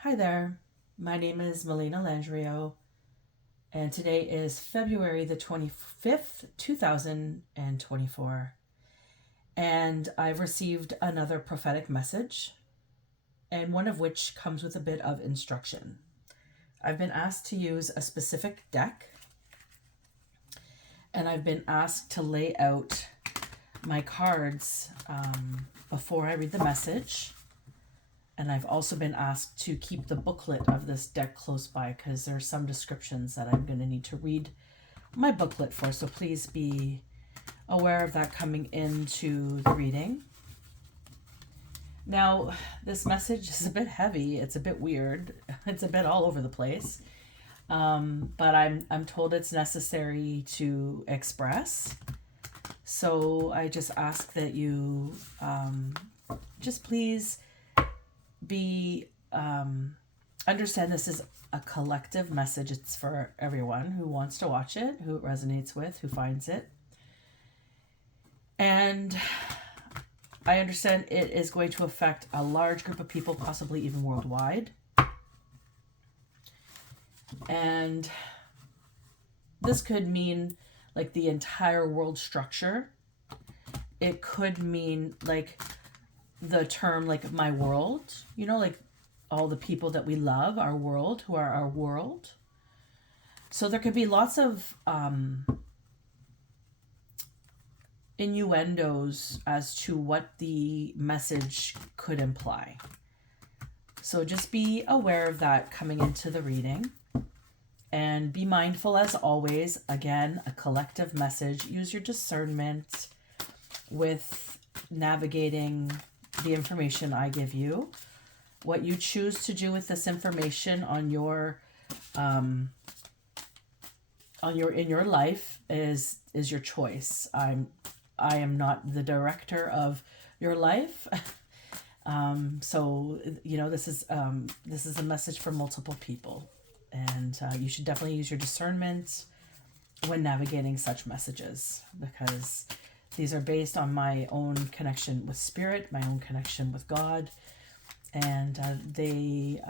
Hi there, my name is Melina Landrio, and today is February the 25th, 2024. And I've received another prophetic message, and one of which comes with a bit of instruction. I've been asked to use a specific deck, and I've been asked to lay out my cards before I read the message. And I've also been asked to keep the booklet of this deck close by because there are some descriptions that I'm going to need to read my booklet for. So please be aware of that coming into the reading. Now, this message is a bit heavy. It's a bit weird. It's a bit all over the place. But I'm told it's necessary to express. So I just ask that you just please be understand this is a collective message. It's for everyone who wants to watch it, who it resonates with, who finds it. And I understand it is going to affect a large group of people, possibly even worldwide. And this could mean like the entire world structure. It could mean like the term like my world, like all the people that we love, our world, who are our world. So there could be lots of innuendos as to what the message could imply. So just be aware of that coming into the reading. And be mindful, as always, again, a collective message. Use your discernment with navigating the information I give you. What you choose to do with this information in your life is your choice. I am not the director of your life. So this is a message for multiple people, and you should definitely use your discernment when navigating such messages, because these are based on my own connection with spirit, my own connection with God, and they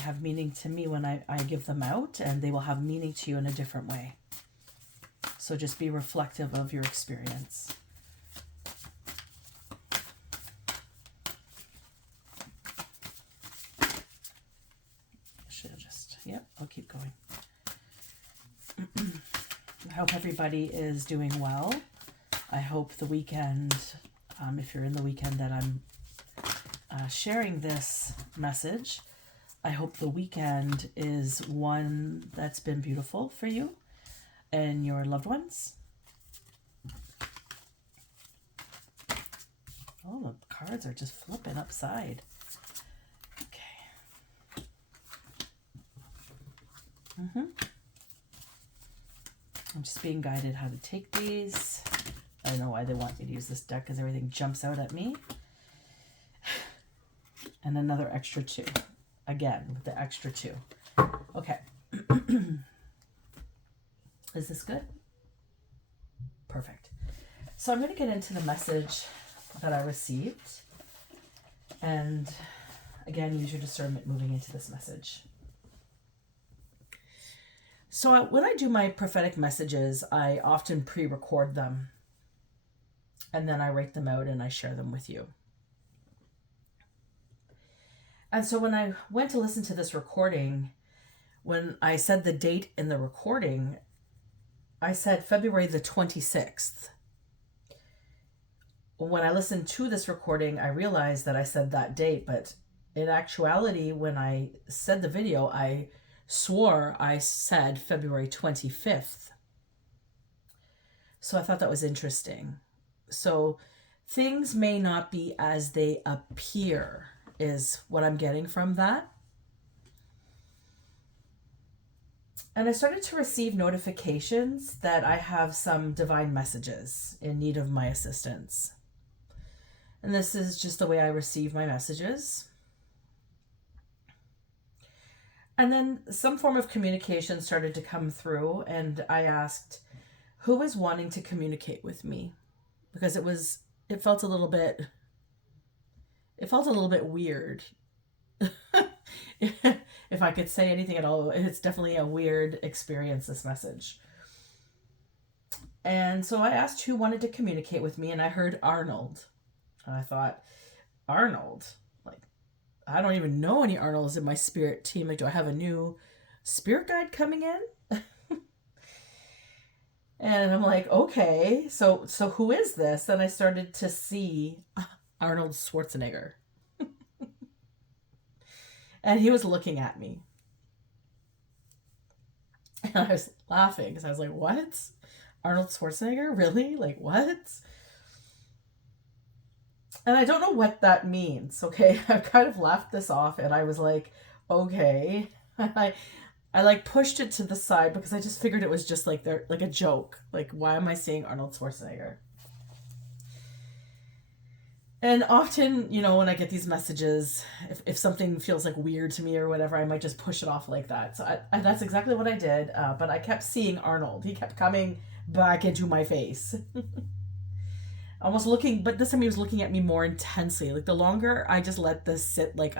have meaning to me when I give them out, and they will have meaning to you in a different way. So just be reflective of your experience. I'll keep going. I hope everybody is doing well. I hope the weekend, if you're in the weekend that I'm sharing this message, I hope the weekend is one that's been beautiful for you and your loved ones. Oh, the cards are just flipping upside. Okay. I'm just being guided how to take these. I don't know why they want me to use this deck because everything jumps out at me. And another extra 2. Again, with the extra 2. Okay. Is this good? Perfect. So I'm going to get into the message that I received. And again, use your discernment moving into this message. So when I do my prophetic messages, I often pre-record them. And then I write them out and I share them with you. And so when I went to listen to this recording, when I said the date in the recording, I said February the 26th. When I listened to this recording, I realized that I said that date, but in actuality, when I said the video, I swore I said February 25th. So I thought that was interesting. So things may not be as they appear, is what I'm getting from that. And I started to receive notifications that I have some divine messages in need of my assistance. And this is just the way I receive my messages. And then some form of communication started to come through, and I asked, who is wanting to communicate with me? Because it felt a little bit weird. If I could say anything at all, it's definitely a weird experience, this message. And so I asked who wanted to communicate with me, and I heard Arnold. And I thought, Arnold? Like, I don't even know any Arnolds in my spirit team. Like, do I have a new spirit guide coming in? And I'm like, okay, so who is this? Then I started to see Arnold Schwarzenegger. And he was looking at me. And I was laughing because I was like, what? Arnold Schwarzenegger? Really? Like, what? And I don't know what that means, okay? I kind of laughed this off and I was like, okay. I like pushed it to the side because I just figured it was just like like a joke. Like, why am I seeing Arnold Schwarzenegger? And often, when I get these messages, if something feels like weird to me or whatever, I might just push it off like that. So that's exactly what I did. But I kept seeing Arnold. He kept coming back into my face. Almost looking, but this time he was looking at me more intensely. Like, the longer I just let this sit like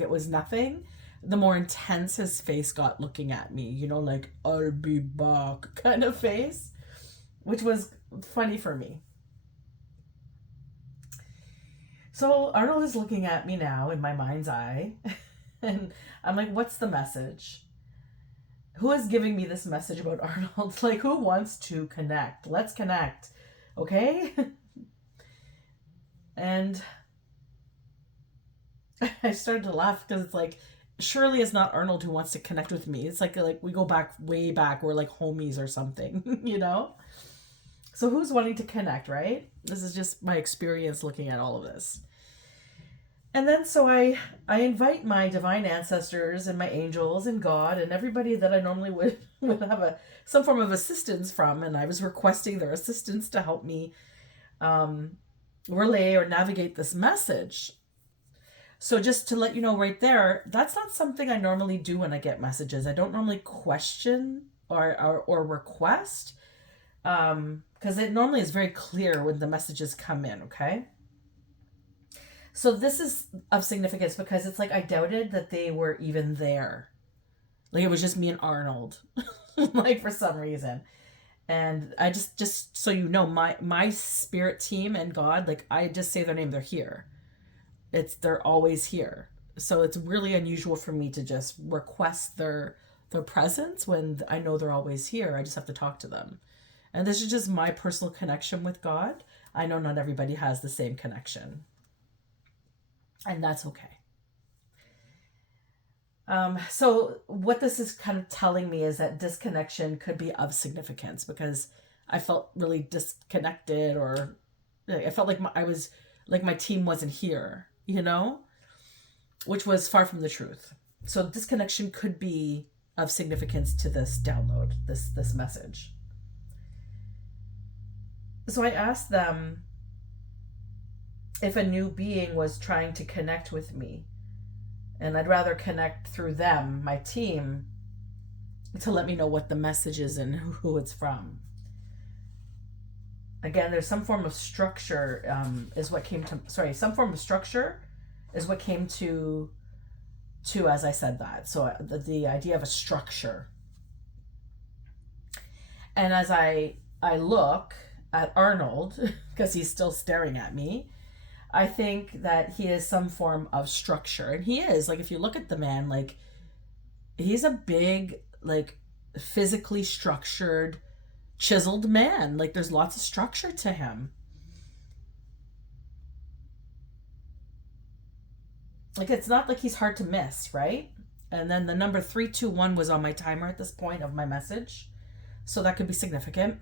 it was nothing, the more intense his face got looking at me. Like, I'll be back kind of face, which was funny for me. So Arnold is looking at me now in my mind's eye, and I'm like, what's the message? Who is giving me this message about Arnold? Like, who wants to connect? Let's connect, okay? And I started to laugh because it's like, surely it's not Arnold who wants to connect with me. It's like we go back, way back. We're like homies or something, So who's wanting to connect, right? This is just my experience looking at all of this. And then so I invite my divine ancestors and my angels and God and everybody that I normally would have some form of assistance from, and I was requesting their assistance to help me relay or navigate this message. So just to let you know right there, that's not something I normally do when I get messages. I don't normally question or request, because it normally is very clear when the messages come in, okay? So this is of significance because it's like I doubted that they were even there. Like, it was just me and Arnold, like, for some reason. And I just so you know, my spirit team and God, like, I just say their name, they're here. They're always here. So it's really unusual for me to just request their presence when I know they're always here. I just have to talk to them. And this is just my personal connection with God. I know not everybody has the same connection. And that's okay. So what this is kind of telling me is that disconnection could be of significance because I felt really disconnected, or I felt like my team wasn't here, which was far from the truth. So disconnection could be of significance to this download, this message. So I asked them if a new being was trying to connect with me, and I'd rather connect through them, my team, to let me know what the message is and who it's from. Again, there's some form of structure some form of structure is what came to as I said that. So the idea of a structure. And as I look at Arnold, because he's still staring at me, I think that he is some form of structure. And he is. Like, if you look at the man, like, he's a big, like, physically structured, chiseled man. Like, there's lots of structure to him. Like, it's not like he's hard to miss, right? And then the number 321 was on my timer at this point of my message. So that could be significant.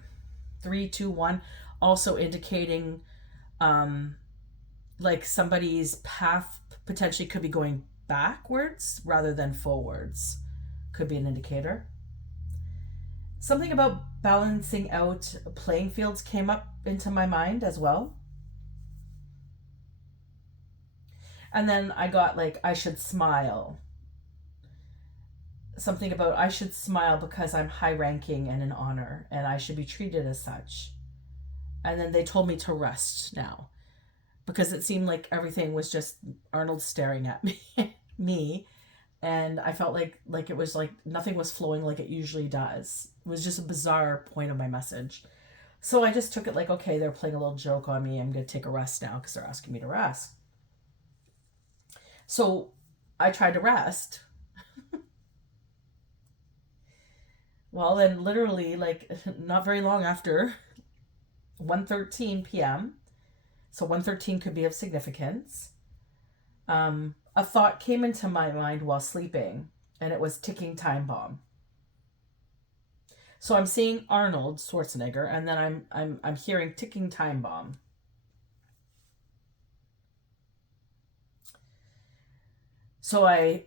321, also indicating like somebody's path potentially could be going backwards rather than forwards. Could be an indicator. Something about balancing out playing fields came up into my mind as well. And then I got like, I should smile. Something about I should smile because I'm high ranking and in honor, and I should be treated as such. And then they told me to rest now. because it seemed like everything was just Arnold staring at me, me, and I felt like it was like nothing was flowing like it usually does. It was just a bizarre point of my message. So I just took it like, okay, they're playing a little joke on me. I'm going to take a rest now because they're asking me to rest. So I tried to rest. Well, then literally like not very long after 1:13 p.m. So 1:13 could be of significance. A thought came into my mind while sleeping, and it was ticking time bomb. So I'm seeing Arnold Schwarzenegger, and then I'm hearing ticking time bomb. So I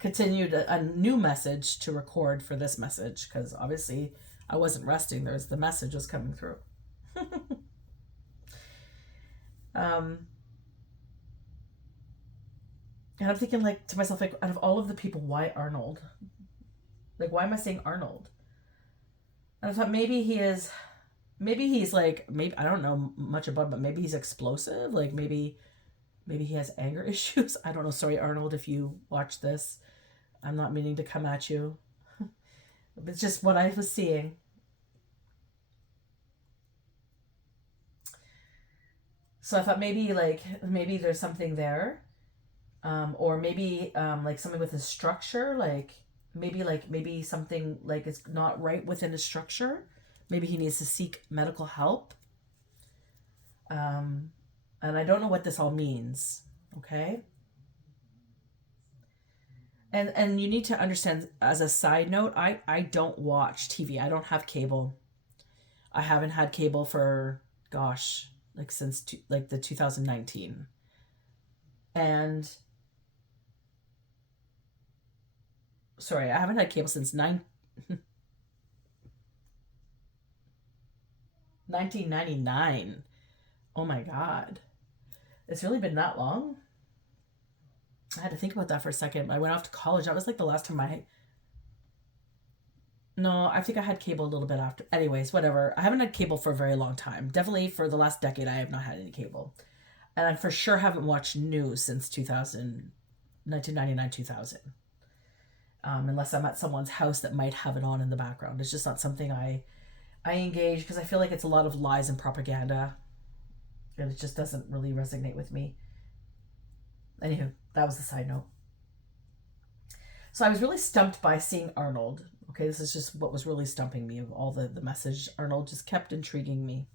continued a new message to record for this message because obviously I wasn't resting. There's the message was coming through. um, and I'm thinking like to myself, like out of all of the people, why Arnold? Like why am I saying Arnold? And I thought maybe he's like, maybe I don't know much about him, but maybe he's explosive. Like maybe he has anger issues. I don't know. Sorry, Arnold, if you watch this, I'm not meaning to come at you. It's just what I was seeing. So I thought maybe there's something there, or maybe like something with his structure, maybe something like it's not right within his structure. Maybe he needs to seek medical help. Um, and I don't know what this all means. Okay, and you need to understand as a side note, I don't watch TV. I don't have cable. I haven't had cable for gosh, like since like the 2019. And sorry, I haven't had cable since 1999. Oh my god. It's really been that long? I had to think about that for a second. I went off to college. That was like the last time I. No, I think I had cable a little bit after. Anyways, whatever. I haven't had cable for a very long time. Definitely for the last decade, I have not had any cable. And I for sure haven't watched news since 1999, 2000. Unless I'm at someone's house that might have it on in the background. It's just not something I engage because I feel like it's a lot of lies and propaganda. And it just doesn't really resonate with me. Anywho, that was the side note. So I was really stumped by seeing Arnold. Okay, this is just what was really stumping me of all the message. Arnold just kept intriguing me.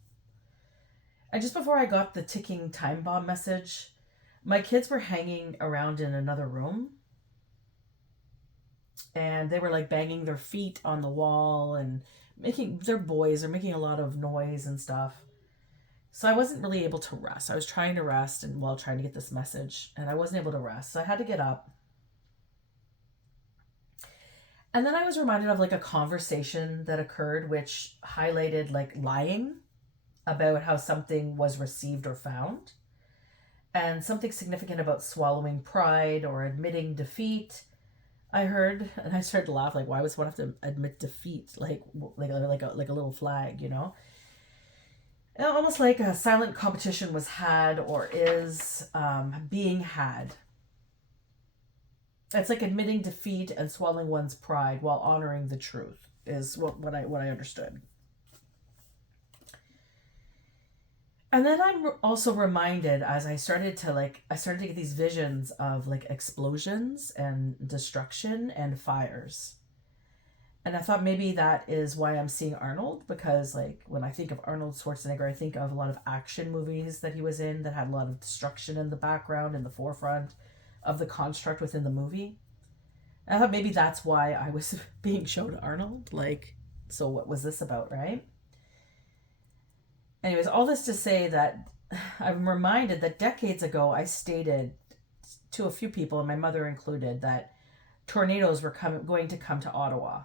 And just before I got the ticking time bomb message, my kids were hanging around in another room. And they were like banging their feet on the wall and they're boys, are making a lot of noise and stuff. So I wasn't really able to rest. I was trying to rest and while trying to get this message, and I wasn't able to rest. So I had to get up. And then I was reminded of like a conversation that occurred which highlighted like lying about how something was received or found, and something significant about swallowing pride or admitting defeat. I heard, and I started to laugh. Like, why would someone have to admit defeat? Like a little flag, you know? And almost like a silent competition was had or is being had. It's like admitting defeat and swallowing one's pride while honoring the truth is what I understood. And then I'm also reminded as I started to get these visions of like explosions and destruction and fires. And I thought maybe that is why I'm seeing Arnold, because like when I think of Arnold Schwarzenegger, I think of a lot of action movies that he was in that had a lot of destruction in the background, in the forefront of the construct within the movie. And I thought maybe that's why I was being shown Arnold. Like, so what was this about, right? Anyways, all this to say that I'm reminded that decades ago I stated to a few people, and my mother included, that tornadoes were going to come to Ottawa,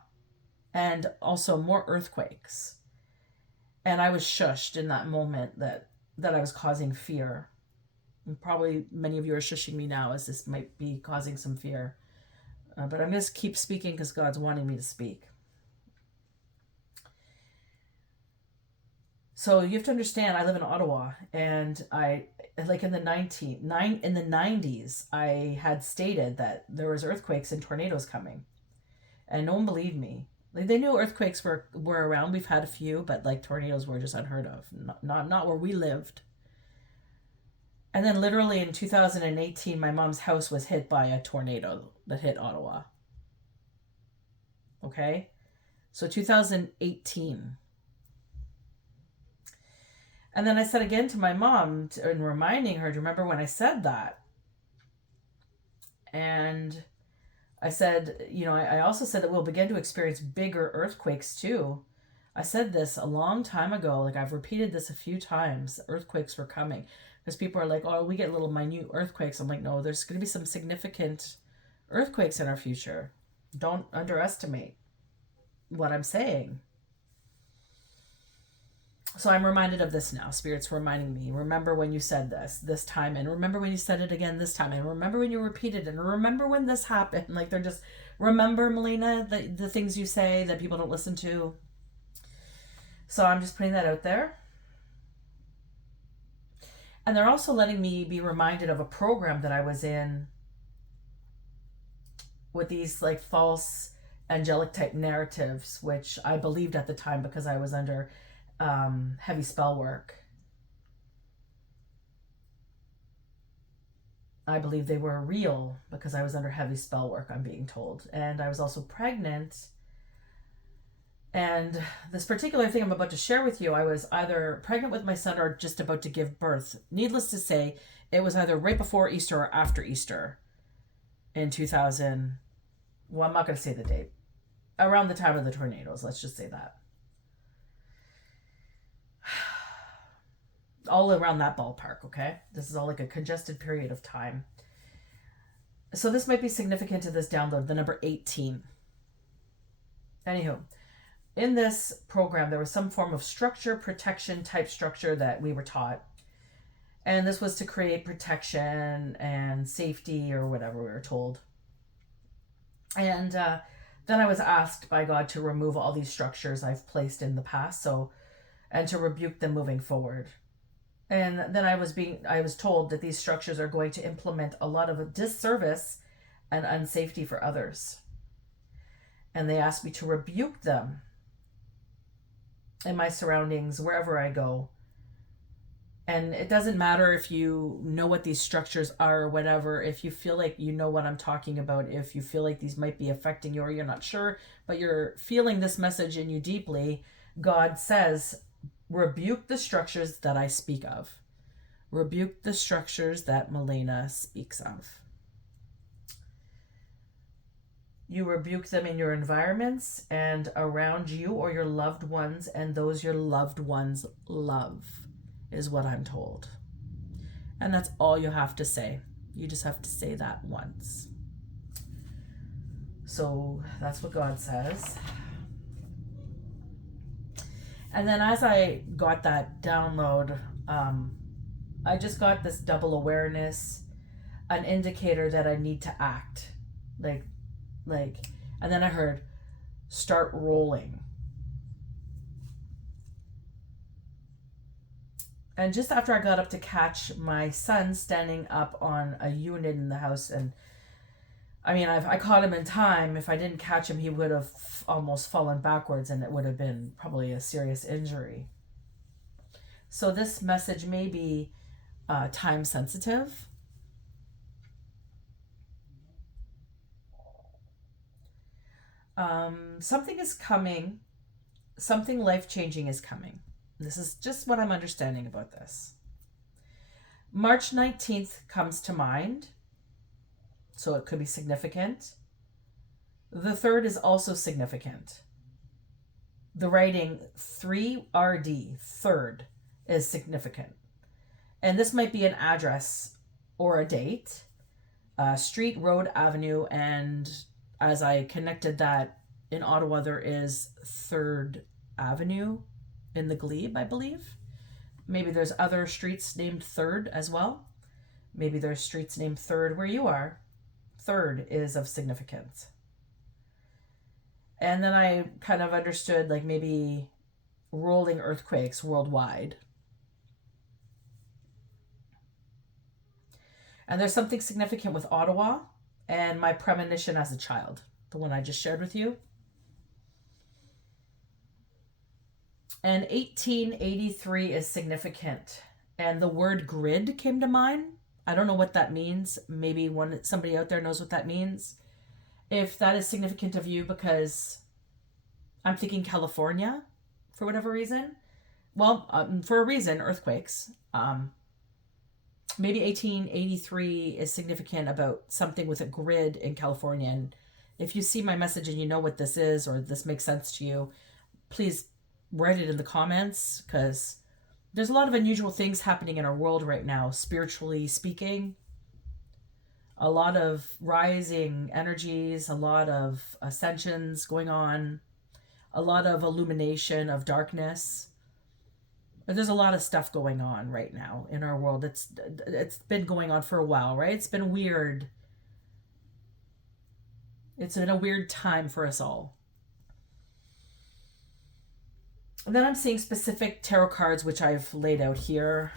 and also more earthquakes. And I was shushed in that moment that I was causing fear. And probably many of you are shushing me now as this might be causing some fear. But I'm going to keep speaking because God's wanting me to speak. So you have to understand, I live in Ottawa, and like in the 90s, I had stated that there was earthquakes and tornadoes coming, and no one believed me. Like they knew earthquakes were around. We've had a few, but like tornadoes were just unheard of. Not where we lived. And then literally in 2018, my mom's house was hit by a tornado that hit Ottawa. Okay? So 2018. And then I said again to my mom, and reminding her, to remember when I said that? And I said, I also said that we'll begin to experience bigger earthquakes too. I said this a long time ago. Like I've repeated this a few times. Earthquakes were coming. Because people are like, oh, we get little minute earthquakes. I'm like, no, there's going to be some significant earthquakes in our future. Don't underestimate what I'm saying. So I'm reminded of this now. Spirit's reminding me. Remember when you said this time, and remember when you said it again this time, and remember when you repeated it, and remember when this happened. Like they're just, remember, Melina, the things you say that people don't listen to. So I'm just putting that out there. And they're also letting me be reminded of a program that I was in with these like false angelic type narratives, which I believed at the time because I was under heavy spell work. I believe they were real because I was under heavy spell work, I'm being told. And I was also pregnant. And this particular thing I'm about to share with you, I was either pregnant with my son or just about to give birth. Needless to say, it was either right before Easter or after Easter in 2000. Well, I'm not going to say the date. Around the time of the tornadoes, let's just say that. All around that ballpark, okay? This is all like a congested period of time. So this might be significant to this download, the number 18. Anywho, in this program, there was some form of structure, protection type structure that we were taught. And this was to create protection and safety or whatever we were told. And then I was asked by God to remove all these structures I've placed in the past, and to rebuke them moving forward. And then I was told that these structures are going to implement a lot of disservice and unsafety for others. And they asked me to rebuke them in my surroundings, wherever I go. And it doesn't matter if you know what these structures are or whatever, if you feel like you know what I'm talking about, if you feel like these might be affecting you or you're not sure, but you're feeling this message in you deeply, God says, rebuke the structures that I speak of. Rebuke the structures that Melina speaks of. You rebuke them in your environments and around you or your loved ones and those your loved ones love, is what I'm told. And that's all you have to say. You just have to say that once. So that's what God says. And then as I got that download, I just got this double awareness, an indicator that I need to act. And then I heard, start rolling. And just after I got up to catch my son standing up on a unit in the house, and I mean, I caught him in time. If I didn't catch him, he would have almost fallen backwards, and it would have been probably a serious injury. So this message may be time sensitive. Something is coming. Something life-changing is coming. This is just what I'm understanding about this. March 19th comes to mind, so it could be significant. The 3rd is also significant. The writing 3RD, 3rd, is significant. And this might be an address or a date, street, road, avenue, and as I connected that, in Ottawa there is 3rd Avenue in the Glebe, I believe. Maybe there's other streets named 3rd as well. Maybe there's streets named 3rd where you are. 3rd is of significance. And then I kind of understood like maybe rolling earthquakes worldwide. And there's something significant with Ottawa and my premonition as a child, the one I just shared with you. And 1883 is significant. And the word grid came to mind. I don't know what that means. Maybe somebody out there knows what that means. If that is significant of you, because I'm thinking California for whatever reason. Well, for a reason, earthquakes. Maybe 1883 is significant about something with a grid in California. And if you see my message and you know what this is, or this makes sense to you, please write it in the comments, because there's a lot of unusual things happening in our world right now, spiritually speaking. A lot of rising energies, a lot of ascensions going on, a lot of illumination of darkness. There's a lot of stuff going on right now in our world. It's been going on for a while, right? It's been weird. It's been a weird time for us all. And then I'm seeing specific tarot cards, which I've laid out here.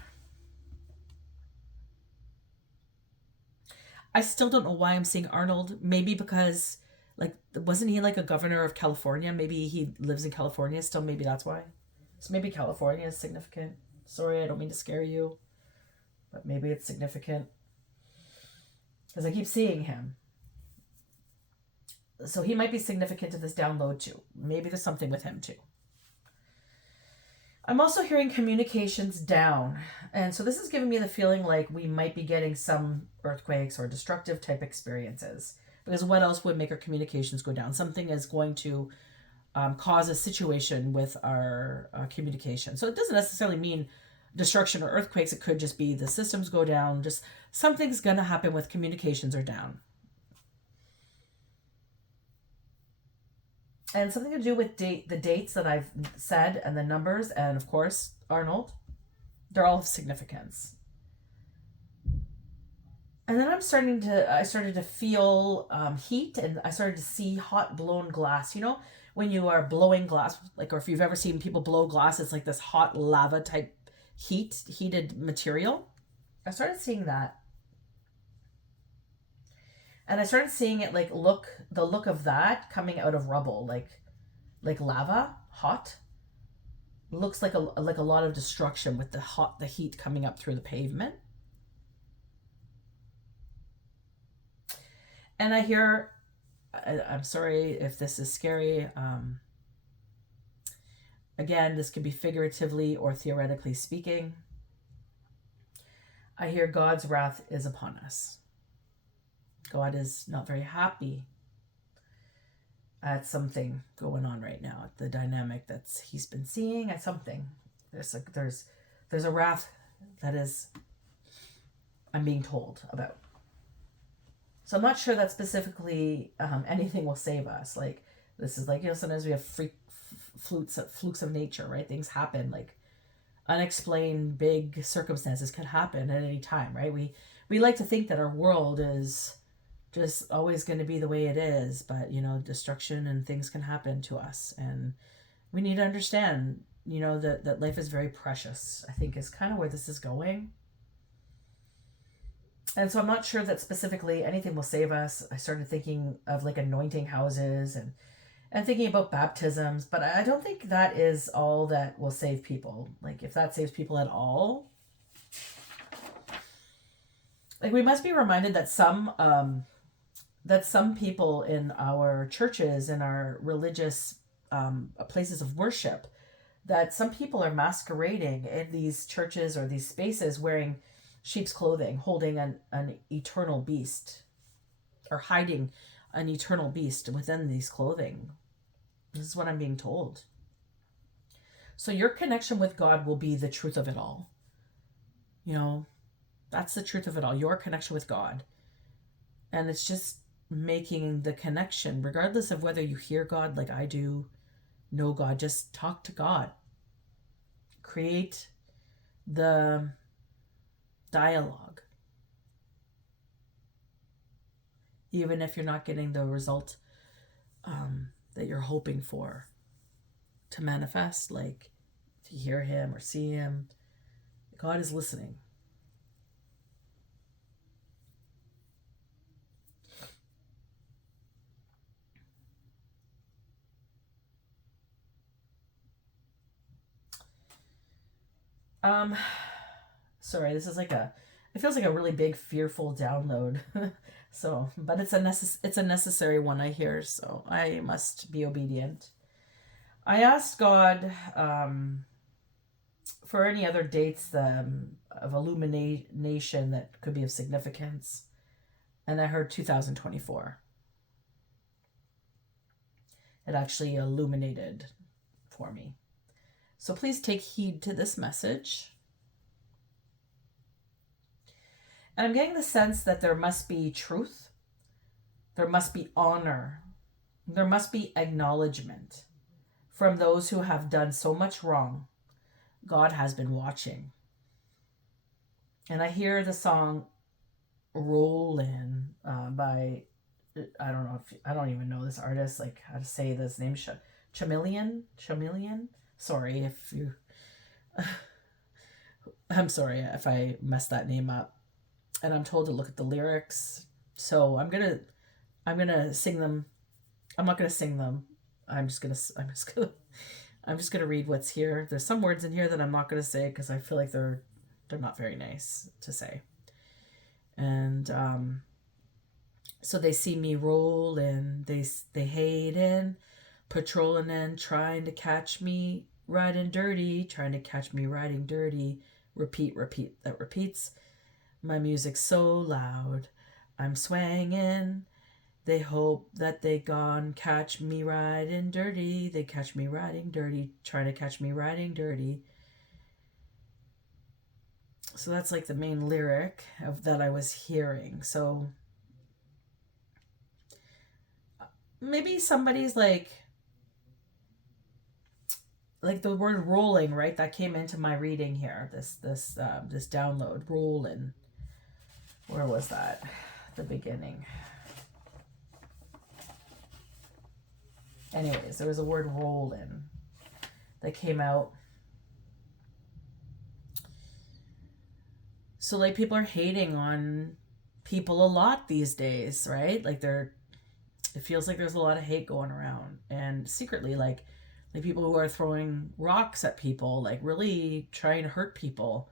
I still don't know why I'm seeing Arnold. Maybe because, like, wasn't he like a governor of California? Maybe he lives in California still. Maybe that's why. So maybe California is significant. Sorry, I don't mean to scare you, but maybe it's significant, because I keep seeing him. So he might be significant to this download too. Maybe there's something with him too. I'm also hearing communications down. And so this is giving me the feeling like we might be getting some earthquakes or destructive type experiences. Because what else would make our communications go down? Something is going to cause a situation with our communication. So it doesn't necessarily mean destruction or earthquakes. It could just be the systems go down. Just something's going to happen with communications are down. And something to do with the dates that I've said, and the numbers, and of course, Arnold. They're all of significance. And then I started to feel heat, and I started to see hot blown glass. You know, when you are blowing glass, like, or if you've ever seen people blow glass, it's like this hot lava type heated material. I started seeing that. And I started seeing it like the look of that coming out of rubble, like lava, hot. Looks like a lot of destruction with the heat coming up through the pavement. And I hear, I'm sorry if this is scary. Again, this could be figuratively or theoretically speaking. I hear God's wrath is upon us. God is not very happy at something going on right now, at the dynamic he's been seeing, at something. There's a wrath that is, I'm being told about. So I'm not sure that specifically anything will save us. Like, this is like, you know, sometimes we have flukes of nature, right? Things happen, like unexplained big circumstances can happen at any time, right? We like to think that our world is just always going to be the way it is, but, you know, destruction and things can happen to us, and we need to understand, you know, that life is very precious, I think, is kind of where this is going. And so I'm not sure that specifically anything will save us. I started thinking of like anointing houses and thinking about baptisms, but I don't think that is all that will save people. Like, if that saves people at all, like, we must be reminded that some people in our churches and our religious places of worship, that some people are masquerading in these churches or these spaces wearing sheep's clothing, holding an eternal beast, or hiding an eternal beast within these clothing. This is what I'm being told. So your connection with God will be the truth of it all. You know, that's the truth of it all, your connection with God. And it's just making the connection, regardless of whether you hear God like I do, know God, just talk to God. Create the dialogue. Even if you're not getting the result that you're hoping for to manifest, like to hear him or see him, God is listening. Um, sorry, this is like it feels like a really big, fearful download. So, but it's a necessary one I hear, so I must be obedient. I asked God for any other dates of illumination that could be of significance, and I heard 2024. It actually illuminated for me. So please take heed to this message. And I'm getting the sense that there must be truth, there must be honor, there must be acknowledgement from those who have done so much wrong. God has been watching. And I hear the song Rollin' by, I don't know if, I don't even know this artist, like how to say this name, Chameleon? Sorry if you, I'm sorry if I messed that name up. And I'm told to look at the lyrics. So I'm gonna sing them. I'm not gonna sing them. I'm just gonna read what's here. There's some words in here that I'm not gonna say because I feel like they're not very nice to say. And so they see me rolling, they hating, patrolling and trying to catch me riding dirty, trying to catch me riding dirty. Repeat, that repeats. My music's so loud, I'm swanging. They hope that they gone catch me riding dirty. They catch me riding dirty, trying to catch me riding dirty. So that's like the main lyric of that I was hearing. So maybe somebody's like the word rolling, right? That came into my reading here. This download, rolling. Where was that? The beginning. Anyways, there was a word rolling that came out. So like people are hating on people a lot these days, right? Like it feels like there's a lot of hate going around, and secretly like people who are throwing rocks at people, like really trying to hurt people,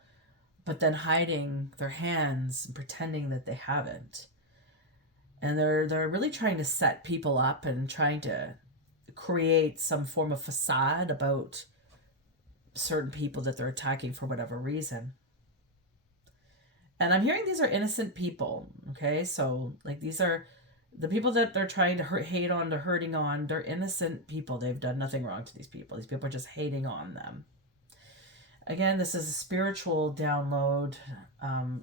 but then hiding their hands and pretending that they haven't. And they're really trying to set people up and trying to create some form of facade about certain people that they're attacking for whatever reason. And I'm hearing these are innocent people, okay? So, like, these are the people that they're trying to hate on, they're hurting on. They're innocent people. They've done nothing wrong to these people. These people are just hating on them. Again, this is a spiritual download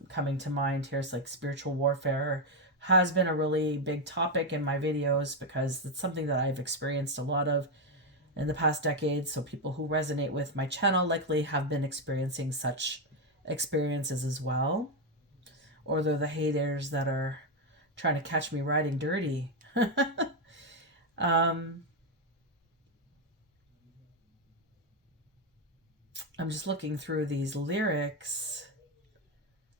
coming to mind here. It's like spiritual warfare has been a really big topic in my videos because it's something that I've experienced a lot of in the past decades. So people who resonate with my channel likely have been experiencing such experiences as well. Or they're the haters that are trying to catch me riding dirty. I'm just looking through these lyrics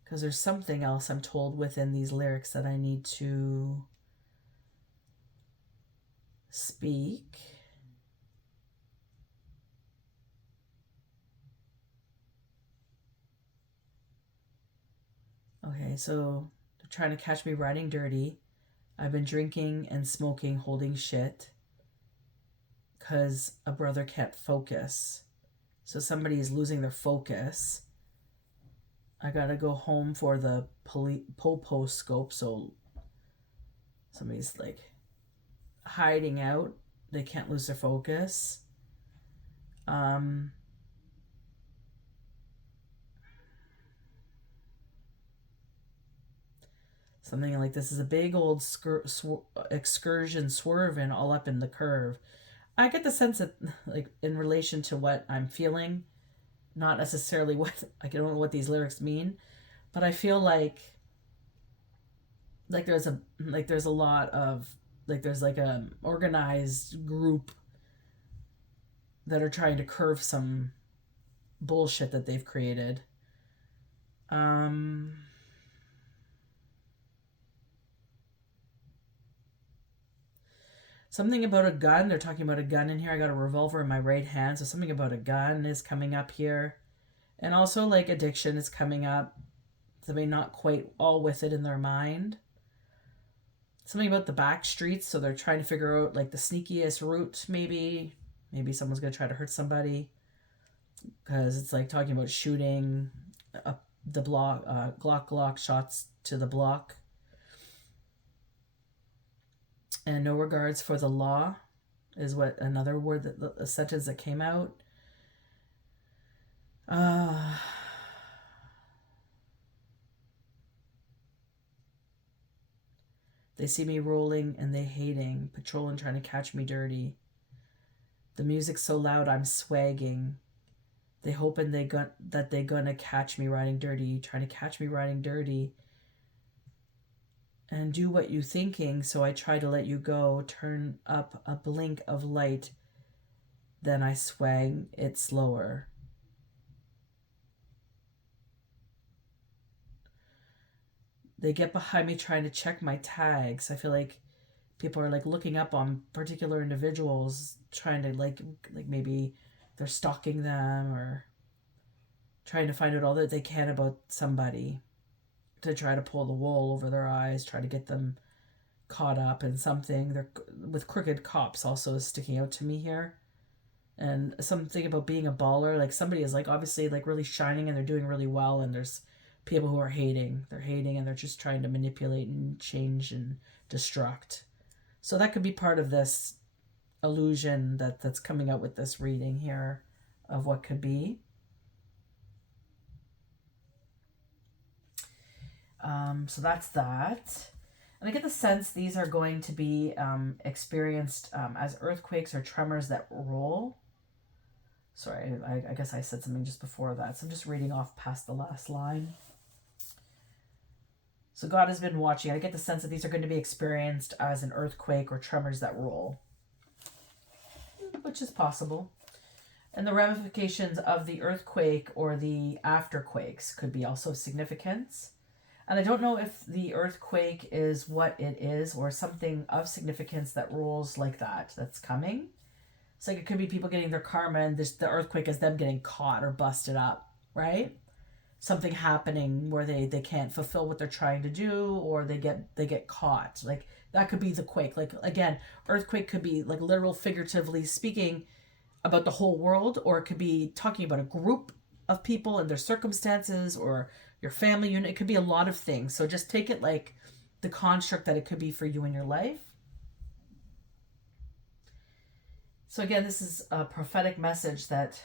because there's something else I'm told within these lyrics that I need to speak. Okay, so they're trying to catch me riding dirty. I've been drinking and smoking, holding shit because a brother can't focus. So somebody is losing their focus. I gotta go home for the popo scope, so somebody's like hiding out. They can't lose their focus. Something like this is a big old excursion swerving all up in the curve. I get the sense that, like, in relation to what I'm feeling, not necessarily what I don't know what these lyrics mean, but I feel like there's a lot of there's like a organized group that are trying to curve some bullshit that they've created. Something about a gun. They're talking about a gun in here. I got a revolver in my right hand, so something about a gun is coming up here. And also, like, addiction is coming up. Somebody not quite all with it in their mind. Something about the back streets, so they're trying to figure out, like, the sneakiest route, maybe. Maybe someone's going to try to hurt somebody. Because it's, like, talking about shooting up the block, Glock shots to the block. And no regards for the law is what another word, that a sentence that came out. They see me rolling and they hating, patrolling, trying to catch me dirty. The music's so loud I'm swagging. They hoping that they gonna catch me riding dirty, trying to catch me riding dirty. And do what you thinking, so I try to let you go. Turn up a blink of light, then I swang it slower. They get behind me trying to check my tags. I feel like people are, like, looking up on particular individuals, trying to, like maybe they're stalking them or trying to find out all that they can about somebody to try to pull the wool over their eyes, try to get them caught up in something. They're with crooked cops also is sticking out to me here. And something about being a baller, like somebody is, like, obviously, like, really shining and they're doing really well, and there's people who are hating. They're hating and they're just trying to manipulate and change and destruct. So that could be part of this illusion that's coming out with this reading here of what could be. So that's that. And I get the sense these are going to be experienced as earthquakes or tremors that roll. Sorry, I guess I said something just before that. So I'm just reading off past the last line. So God has been watching. I get the sense that these are going to be experienced as an earthquake or tremors that roll, which is possible. And the ramifications of the earthquake or the afterquakes could be also significance. And I don't know if the earthquake is what it is or something of significance that rolls like that that's coming. It's like it could be people getting their karma, and the earthquake is them getting caught or busted up, right? Something happening where they can't fulfill what they're trying to do, or they get caught. Like, that could be the quake. Like, again, earthquake could be, like, literal, figuratively speaking, about the whole world, or it could be talking about a group of people and their circumstances, or your family unit. It could be a lot of things. So just take it like the construct that it could be for you in your life. So again, this is a prophetic message that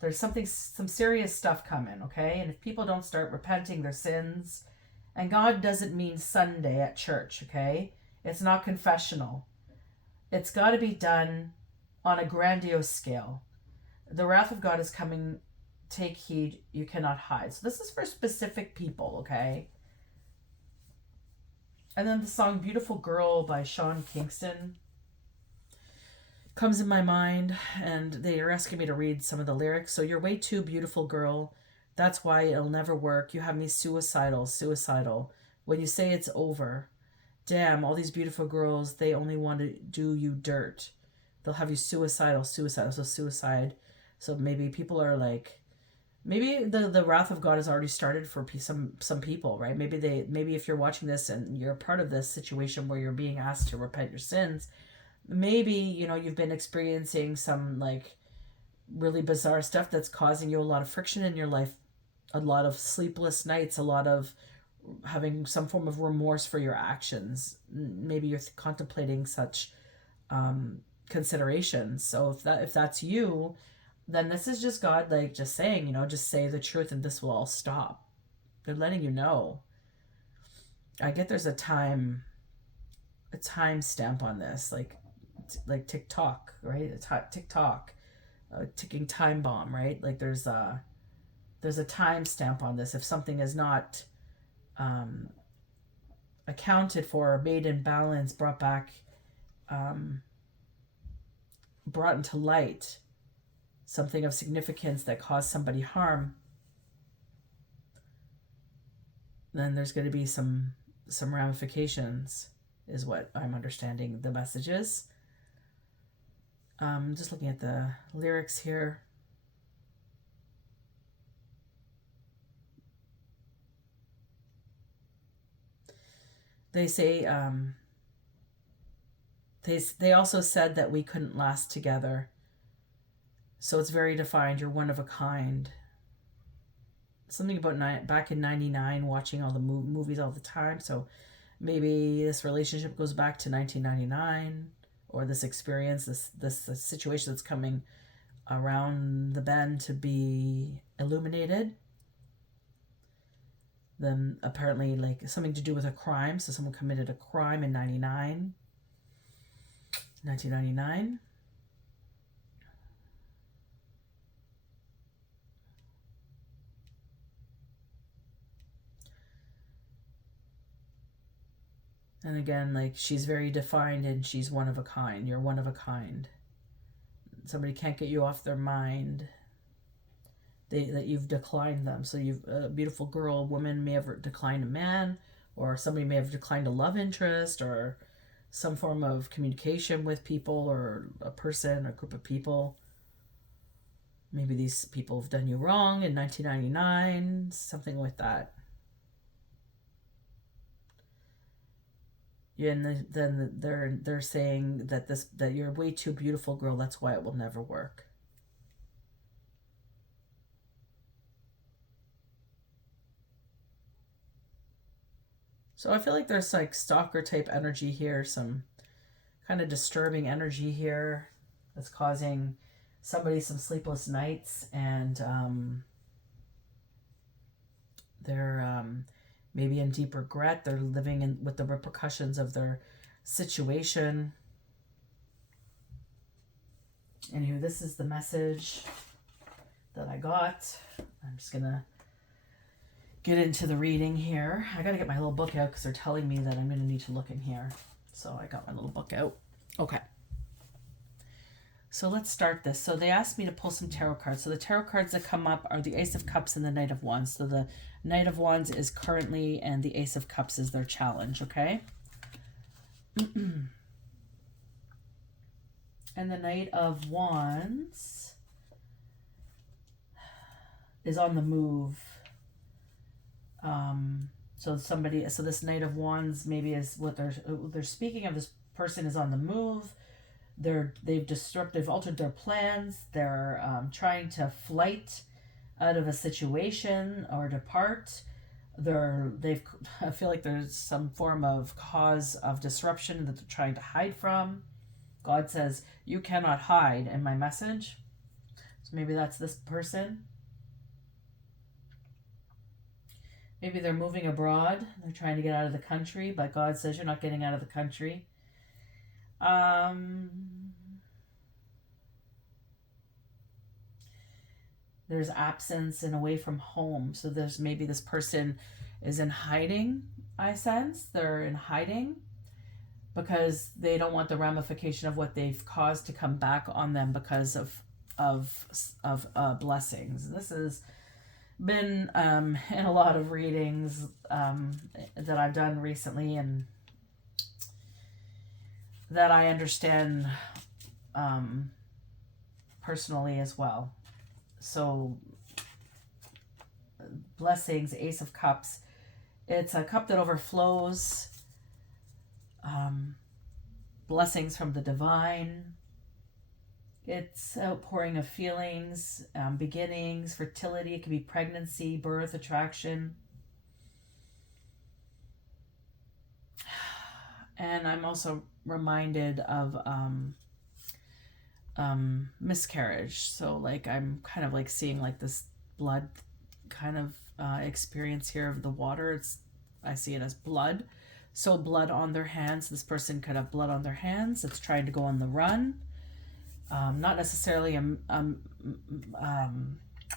there's some serious stuff coming, okay? And if people don't start repenting their sins, and God doesn't mean Sunday at church, okay? It's not confessional. It's got to be done on a grandiose scale. The wrath of God is coming. Take heed, you cannot hide. So this is for specific people, okay? And then the song Beautiful Girl by Sean Kingston comes in my mind, and they are asking me to read some of the lyrics. So, you're way too beautiful, girl. That's why it'll never work. You have me suicidal. When you say it's over. Damn, all these beautiful girls, they only want to do you dirt. They'll have you suicidal. So suicide. So maybe people are like, maybe the wrath of God has already started for some people, right? Maybe if you're watching this and you're a part of this situation where you're being asked to repent your sins, maybe, you've been experiencing some, like, really bizarre stuff that's causing you a lot of friction in your life, a lot of sleepless nights, a lot of having some form of remorse for your actions. Maybe you're contemplating such considerations. So if that's you, then this is just God, like, just saying, just say the truth and this will all stop. They're letting you know. I get there's a time stamp on this, like TikTok, right? TikTok, a ticking time bomb, right? Like there's a time stamp on this. If something is not accounted for, made in balance, brought into light, something of significance that caused somebody harm, then there's going to be some ramifications, is what I'm understanding the message is. Just looking at the lyrics here. They say, they also said that we couldn't last together. So it's very defined. You're one of a kind. Something about back in 99, watching all the movies all the time. So maybe this relationship goes back to 1999, or this experience, this situation that's coming around the bend to be illuminated. Then apparently, like, something to do with a crime. So someone committed a crime in 1999. And again, like, she's very defined and she's one of a kind. You're one of a kind. Somebody can't get you off their mind. That you've declined them. So you've a beautiful girl, woman may have declined a man, or somebody may have declined a love interest, or some form of communication with people, or a person, a group of people. Maybe these people have done you wrong in 1999, something like that. Yeah, and then they're saying that you're way too beautiful, girl. That's why it will never work. So I feel like there's like stalker type energy here, some kind of disturbing energy here that's causing somebody some sleepless nights, and they're maybe in deep regret. They're living in with the repercussions of their situation. Anyway, this is the message that I got. I'm just gonna get into the reading here. I gotta get my little book out because they're telling me that I'm gonna need to look in here. So I got my little book out. Okay. So let's start this. So they asked me to pull some tarot cards. So the tarot cards that come up are the Ace of Cups and the Knight of Wands. So the Knight of Wands is currently, and the Ace of Cups is their challenge, okay? And the Knight of Wands is on the move. So this Knight of Wands maybe is what they're speaking of. This person is on the move. They've altered their plans. They're trying to flight out of a situation or depart. I feel like there's some form of cause of disruption that they're trying to hide from. God says, you cannot hide in my message. So maybe that's this person. Maybe they're moving abroad. They're trying to get out of the country, but God says you're not getting out of the country. There's absence and away from home. So there's maybe this person is in hiding, I sense. They're in hiding because they don't want the ramification of what they've caused to come back on them because of blessings. This has been in a lot of readings that I've done recently, and that I understand personally as well. So blessings, Ace of Cups, it's a cup that overflows, blessings from the divine. It's outpouring of feelings, beginnings, fertility. It can be pregnancy, birth, attraction. And I'm also reminded of miscarriage. So like I'm kind of like seeing like this blood kind of experience here of the water. I see it as blood. So blood on their hands. This person could have blood on their hands. It's trying to go on the run. Not necessarily a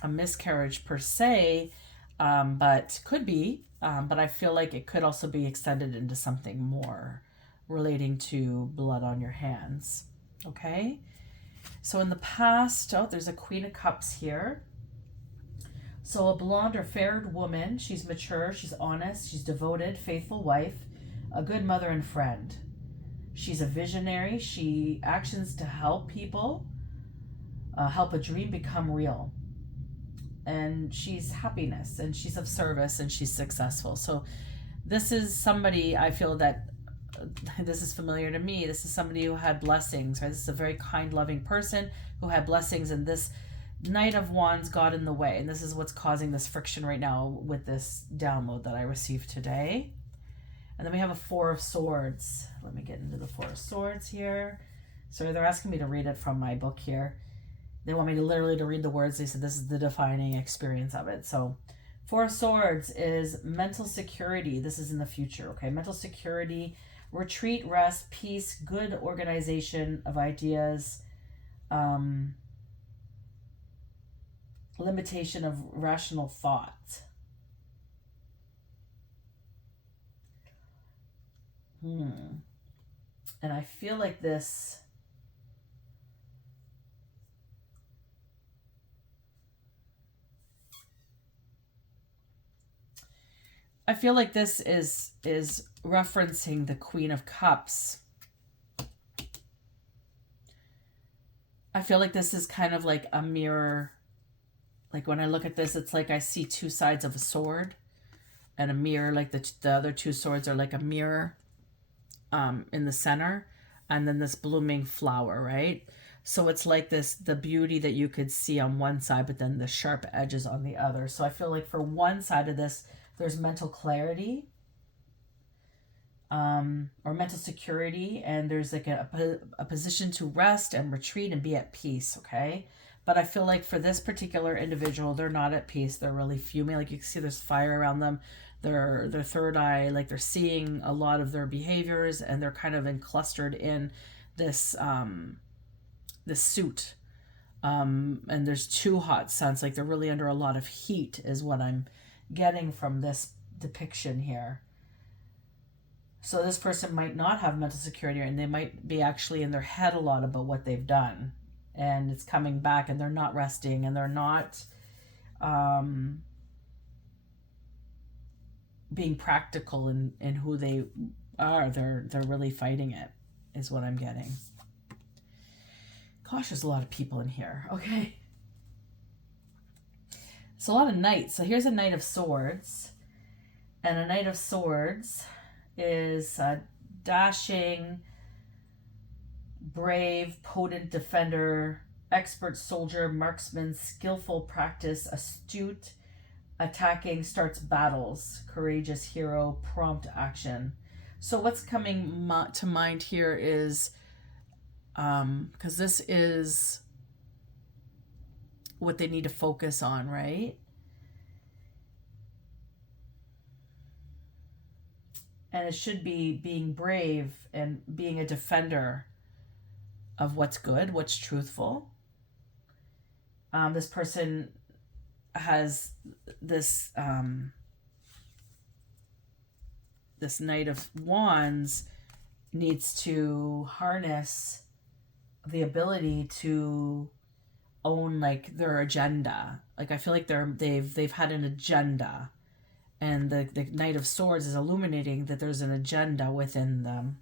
miscarriage per se, but could be. But I feel like it could also be extended into something more relating to blood on your hands. Okay? So in the past, there's a Queen of Cups here. So a blonde or fair-haired woman. She's mature, she's honest, she's devoted, faithful wife, a good mother and friend. She's a visionary. She actions to help people, help a dream become real. And she's happiness, and she's of service, and she's successful. So This is somebody, I feel that this is familiar to me. This is somebody who had blessings, right? This is a very kind, loving person who had blessings, and this Knight of Wands got in the way. And this is what's causing this friction right now with this download that I received today. And then we have a Four of Swords. Let me get into the Four of Swords here. Sorry, they're asking me to read it from my book here. They want me to literally to read the words. They said this is the defining experience of it. So Four of Swords is mental security. This is in the future, okay? Mental security, retreat, rest, peace, good organization of ideas, limitation of rational thought. And I feel like this... I feel like this is referencing the Queen of Cups. I feel like this is kind of like a mirror. Like when I look at this, it's like I see two sides of a sword and a mirror. Like the other two swords are like a mirror in the center, and then this blooming flower, right? So it's like this, the beauty that you could see on one side, but then the sharp edges on the other. So I feel like for one side of this, there's mental clarity, or mental security, and there's like a position to rest and retreat and be at peace, okay? But I feel like for this particular individual, they're not at peace. They're really fuming. Like you can see there's fire around them. Their third eye, like they're seeing a lot of their behaviors, and they're kind of clustered in this this suit. And there's two hot suns. Like they're really under a lot of heat is what I'm getting from this depiction here. So this person might not have mental security, and they might be actually in their head a lot about what they've done, and it's coming back, and they're not resting, and they're not being practical in who they are. They're really fighting it is what I'm getting. Gosh, there's a lot of people in here. Okay. It's a lot of knights. So here's a Knight of Swords. And a Knight of Swords is a dashing, brave, potent defender, expert soldier, marksman, skillful practice, astute, attacking, starts battles, courageous hero, prompt action. So what's coming to mind here is, because this is what they need to focus on, right? And it should be being brave and being a defender of what's good, what's truthful. This person has this this Knight of Wands needs to harness the ability to own like their agenda. Like I feel like they've had an agenda, and the Knight of Swords is illuminating that there's an agenda within them.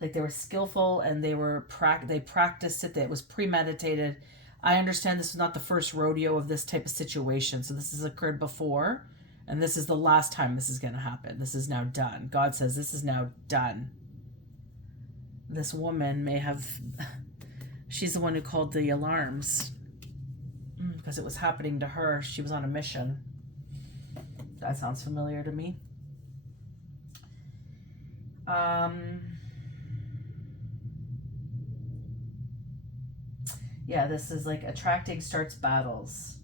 Like they were skillful, and they practiced it. That it was premeditated. I understand this is not the first rodeo of this type of situation. So this has occurred before, and this is the last time this is going to happen. This is now done. God says this is now done. This woman may have, she's the one who called the alarms because it was happening to her. She was on a mission. That sounds familiar to me. Yeah, this is like attracting starts battles.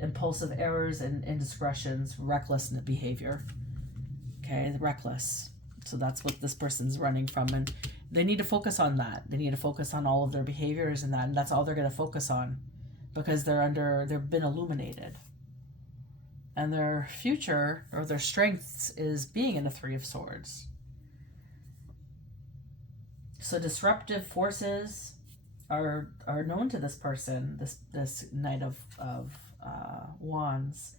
Impulsive errors and indiscretions, reckless behavior. Okay, reckless. So that's what this person's running from, and they need to focus on that. They need to focus on all of their behaviors and that, and that's all they're going to focus on, because they've been illuminated. And their future or their strengths is being in a Three of Swords. So disruptive forces are known to this person, this Knight of Wands.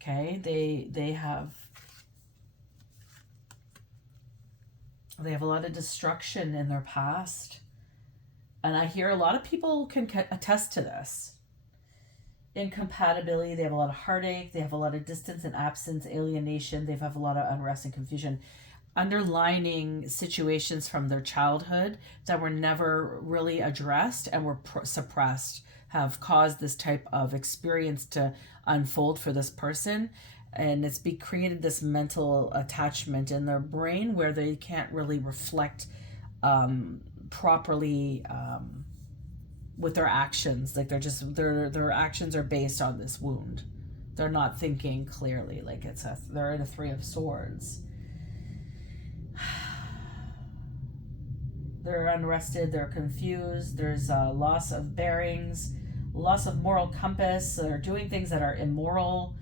Okay, they have a lot of destruction in their past. And I hear a lot of people can attest to this. Incompatibility, they have a lot of heartache, they have a lot of distance and absence, alienation, they have a lot of unrest and confusion. Underlining situations from their childhood that were never really addressed and were suppressed have caused this type of experience to unfold for this person. And it's created this mental attachment in their brain where they can't really reflect properly with their actions. Like their actions are based on this wound. They're not thinking clearly. Like they're in a 3 of Swords. They're unrested, they're confused, there's a loss of bearings, loss of moral compass, they're doing things that are immoral.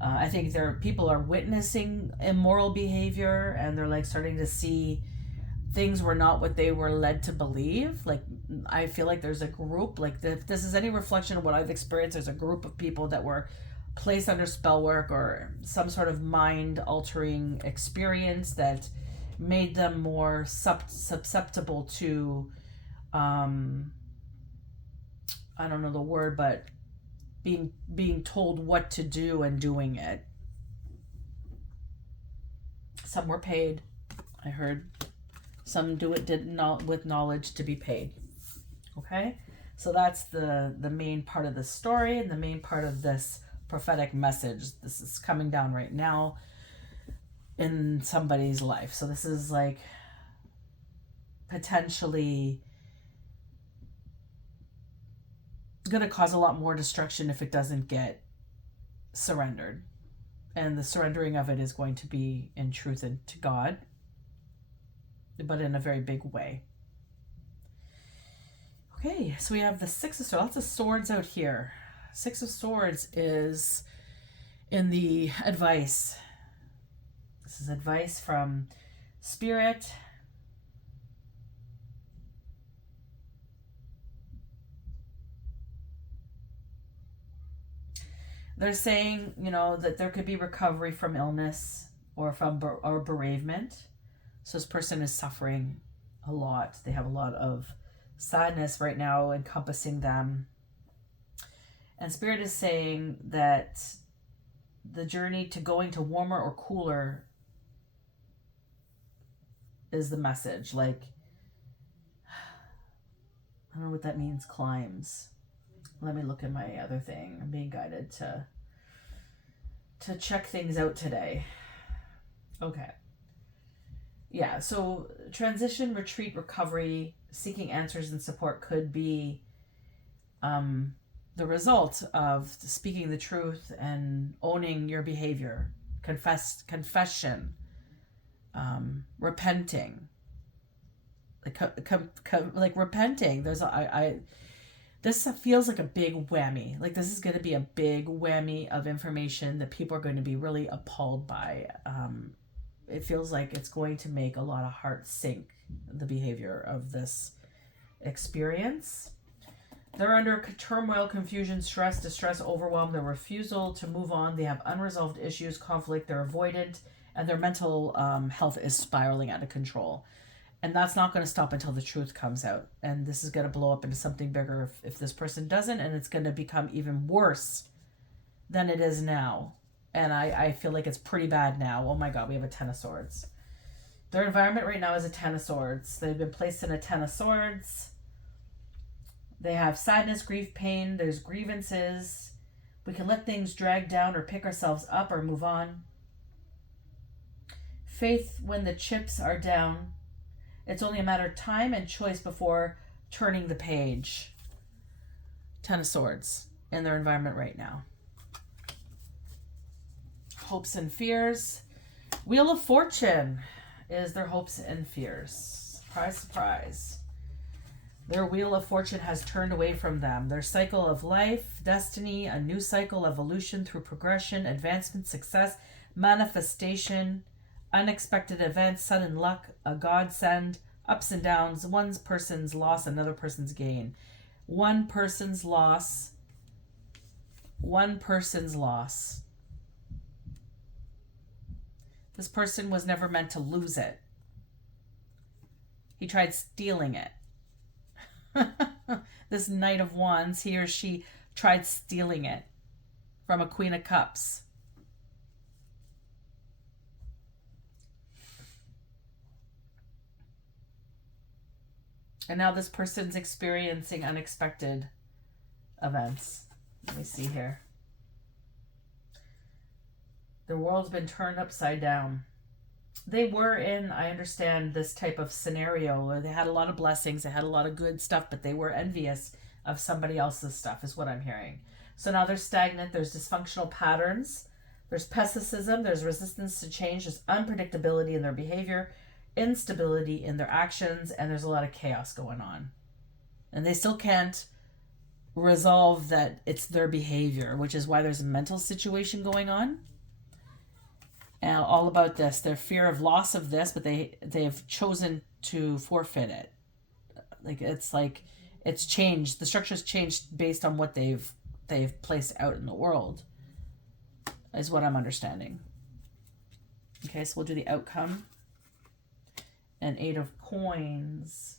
I think people are witnessing immoral behavior, and they're like starting to see things were not what they were led to believe. Like, I feel like there's a group, like if this is any reflection of what I've experienced, there's a group of people that were placed under spell work or some sort of mind altering experience that made them more susceptible to I don't know the word, but being told what to do and doing it. Some were paid, I heard. Some did not with knowledge to be paid. Okay, so that's the main part of the story and the main part of this prophetic message. This is coming down right now in somebody's life. So this is like potentially going to cause a lot more destruction if it doesn't get surrendered. And the surrendering of it is going to be in truth and to God, but in a very big way. Okay, so we have the 6 of Swords. Lots of swords out here. 6 of Swords is in the advice. This is advice from Spirit. They're saying, that there could be recovery from illness or from bereavement. So this person is suffering a lot. They have a lot of sadness right now encompassing them. And Spirit is saying that the journey to going to warmer or cooler is the message. Like, I don't know what that means, climbs. Let me look at my other thing. I'm being guided to check things out today. Okay. Yeah, so transition, retreat, recovery, seeking answers and support could be the result of speaking the truth and owning your behavior, confession, repenting, like repenting. This feels like a big whammy. Like this is going to be a big whammy of information that people are going to be really appalled by. It feels like it's going to make a lot of hearts sink, the behavior of this experience. They're under turmoil, confusion, stress, distress, overwhelm, their refusal to move on. They have unresolved issues, conflict, they're avoidant, and their mental health is spiraling out of control. And that's not going to stop until the truth comes out. And this is going to blow up into something bigger if this person doesn't, and it's going to become even worse than it is now. And I feel like it's pretty bad now. Oh my God, we have a 10 of Swords. Their environment right now is a 10 of Swords. They've been placed in a 10 of Swords. They have sadness, grief, pain. There's grievances. We can let things drag down or pick ourselves up or move on. Faith when the chips are down. It's only a matter of time and choice before turning the page. 10 of Swords in their environment right now. Hopes and fears. Wheel of Fortune is their hopes and fears. Surprise, surprise. Their Wheel of Fortune has turned away from them. Their cycle of life, destiny, a new cycle, evolution through progression, advancement, success, manifestation, unexpected events, sudden luck, a godsend, ups and downs, one person's loss, another person's gain. One person's loss. This person was never meant to lose it. He tried stealing it. This Knight of Wands, he or she tried stealing it from a Queen of Cups. And now this person's experiencing unexpected events. Let me see here. The world's been turned upside down. They were in, I understand, this type of scenario. They had a lot of blessings, they had a lot of good stuff, but they were envious of somebody else's stuff, is what I'm hearing. So now they're stagnant, there's dysfunctional patterns, there's pessimism, there's resistance to change, there's unpredictability in their behavior, instability in their actions, and there's a lot of chaos going on. And they still can't resolve that it's their behavior, which is why there's a mental situation going on. And all about this, their fear of loss of this, but they've chosen to forfeit it. It's changed. The structure's changed based on what they've placed out in the world, is what I'm understanding. Okay, so we'll do the outcome. And 8 of Coins.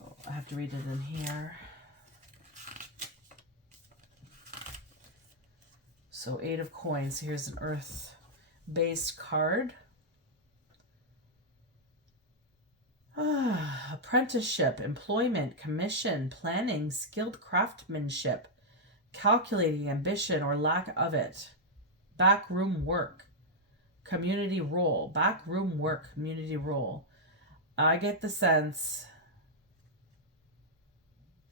Oh, I have to read it in here. So 8 of Coins. Here's an earth-based card. Apprenticeship, employment, commission, planning, skilled craftsmanship, calculating ambition or lack of it, backroom work, community role, backroom work, community role. I get the sense,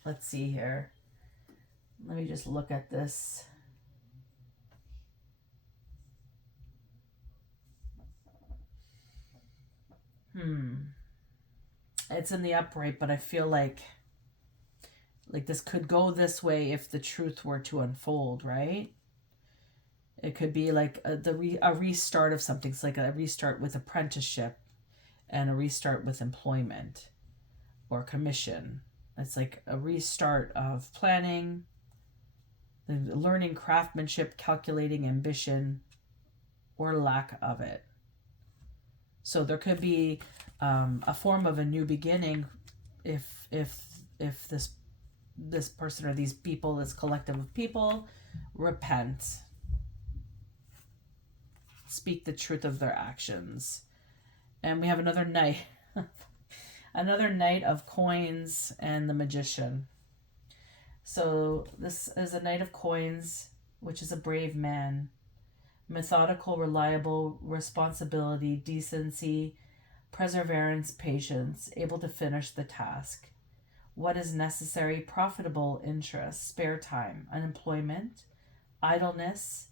let's see here. Let me just look at this. It's in the upright, but I feel like this could go this way if the truth were to unfold, right? It could be like a restart of something. It's like a restart with apprenticeship and a restart with employment or commission. It's like a restart of planning, learning craftsmanship, calculating ambition, or lack of it. So there could be a form of a new beginning if this person or these people, this collective of people, repent, speak the truth of their actions. And we have another Knight, another Knight of Coins and the Magician. So this is a Knight of Coins, which is a brave man. Methodical, reliable, responsibility, decency, perseverance, patience, able to finish the task. What is necessary, profitable, interest, spare time, unemployment, idleness,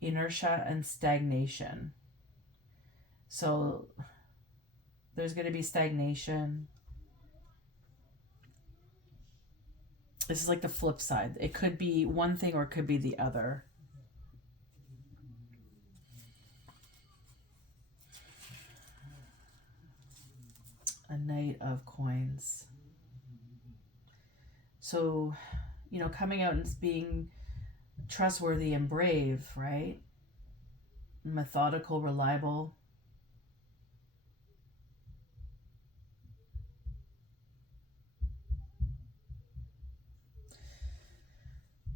inertia, and stagnation. So there's going to be stagnation. This is like the flip side. It could be one thing or it could be the other. A Knight of Coins. So, coming out and being trustworthy and brave, right? Methodical, reliable.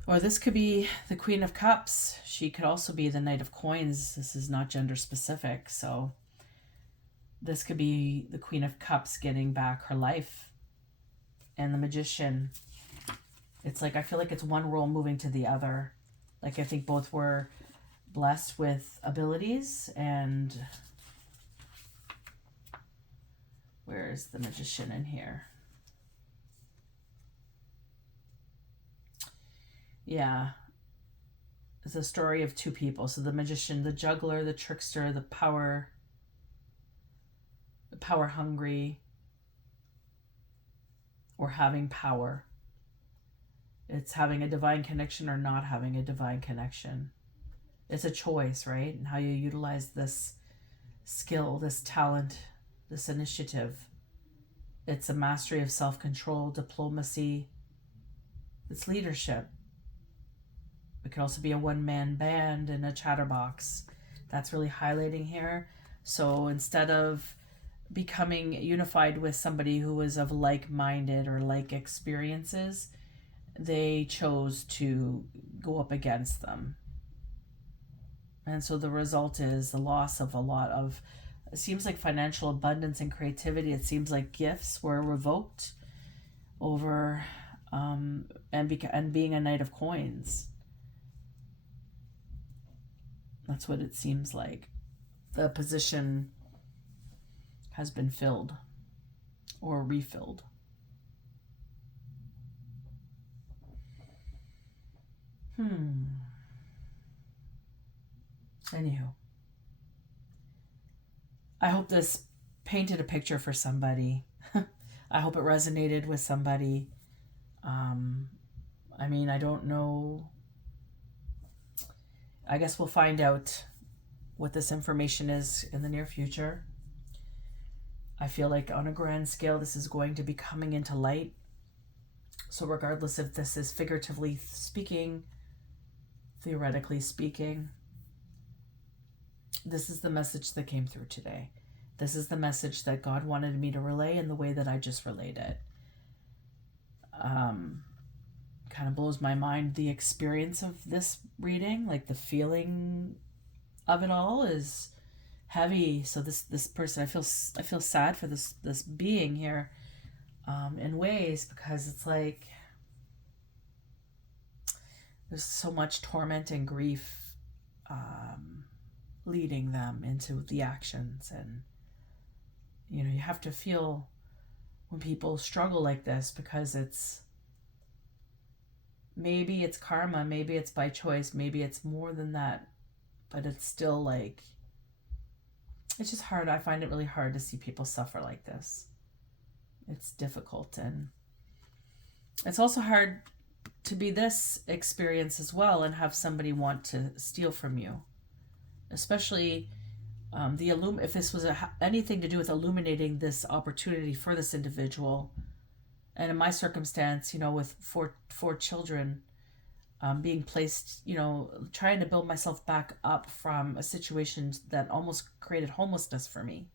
Or this could be the Queen of Cups. She could also be the Knight of Coins. This is not gender specific, so this could be the Queen of Cups getting back her life. And the Magician. It's like, I feel like it's one role moving to the other. Like, I think both were blessed with abilities. And where's the Magician in here? Yeah. It's a story of two people. So the Magician, the juggler, the trickster, the power hungry, or having power. It's having a divine connection or not having a divine connection. It's a choice, right? And how you utilize this skill, this talent, this initiative. It's a mastery of self-control, diplomacy. It's leadership. It could also be a one-man band and a chatterbox. That's really highlighting here. So instead of becoming unified with somebody who was of like-minded or like experiences, they chose to go up against them. And so the result is the loss of a lot of, it seems like financial abundance and creativity. It seems like gifts were revoked over and being a knight of coins. That's what it seems like. The position has been filled or refilled. Anywho, I hope this painted a picture for somebody. I hope it resonated with somebody. I mean, I don't know. I guess we'll find out what this information is in the near future. I feel like on a grand scale, this is going to be coming into light. So regardless if this is figuratively speaking, theoretically speaking, this is the message that came through today. This is the message that God wanted me to relay in the way that I just relayed it. Kind of blows my mind, the experience of this reading, like the feeling of it all is heavy. So this person, I feel sad for this being here, in ways, because it's like there's so much torment and grief leading them into the actions. And you have to feel when people struggle like this, because maybe it's karma, maybe it's by choice, maybe it's more than that, but it's still like, it's just hard. I find it really hard to see people suffer like this. It's difficult, and it's also hard to be this experience as well and have somebody want to steal from you, especially if this was anything to do with illuminating this opportunity for this individual. And in my circumstance, with four children, being placed, trying to build myself back up from a situation that almost created homelessness for me.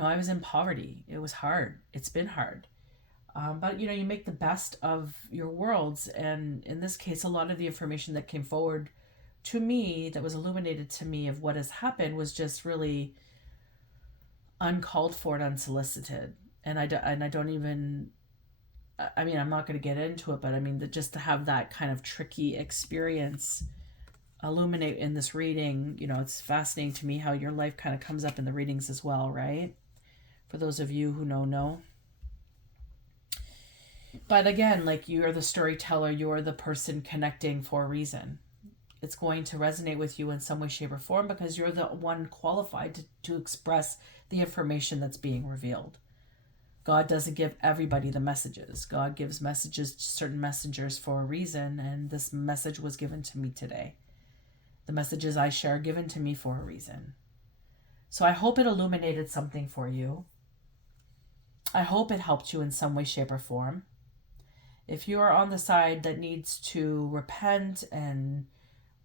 I was in poverty. It was hard. It's been hard. But, you make the best of your worlds. And in this case, a lot of the information that came forward to me, that was illuminated to me of what has happened, was just really uncalled for and unsolicited. And I don't even, I mean, I'm not going to get into it, but I mean, just to have that kind of tricky experience illuminate in this reading, it's fascinating to me how your life kind of comes up in the readings as well, right? For those of you who know. But again, like, you're the storyteller, you're the person connecting for a reason. It's going to resonate with you in some way, shape, or form, because you're the one qualified to express the information that's being revealed. God doesn't give everybody the messages. God gives messages to certain messengers for a reason, and this message was given to me today. The messages I share are given to me for a reason. So I hope it illuminated something for you. I hope it helped you in some way, shape, or form. If you are on the side that needs to repent and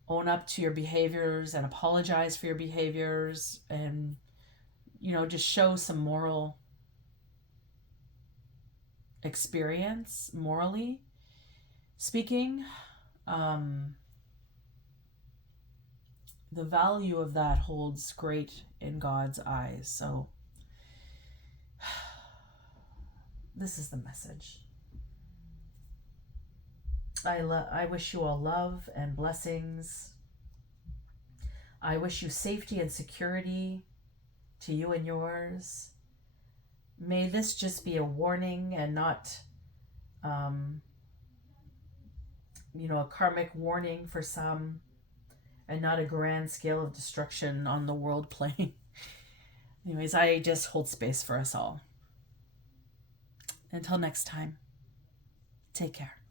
own up to your behaviors and apologize for your behaviors and, just show some moral experience, morally speaking, the value of that holds great in God's eyes. So this is the message. I wish you all love and blessings. I wish you safety and security to you and yours. May this just be a warning and not, a karmic warning for some, and not a grand scale of destruction on the world plane. Anyways, I just hold space for us all. Until next time, take care.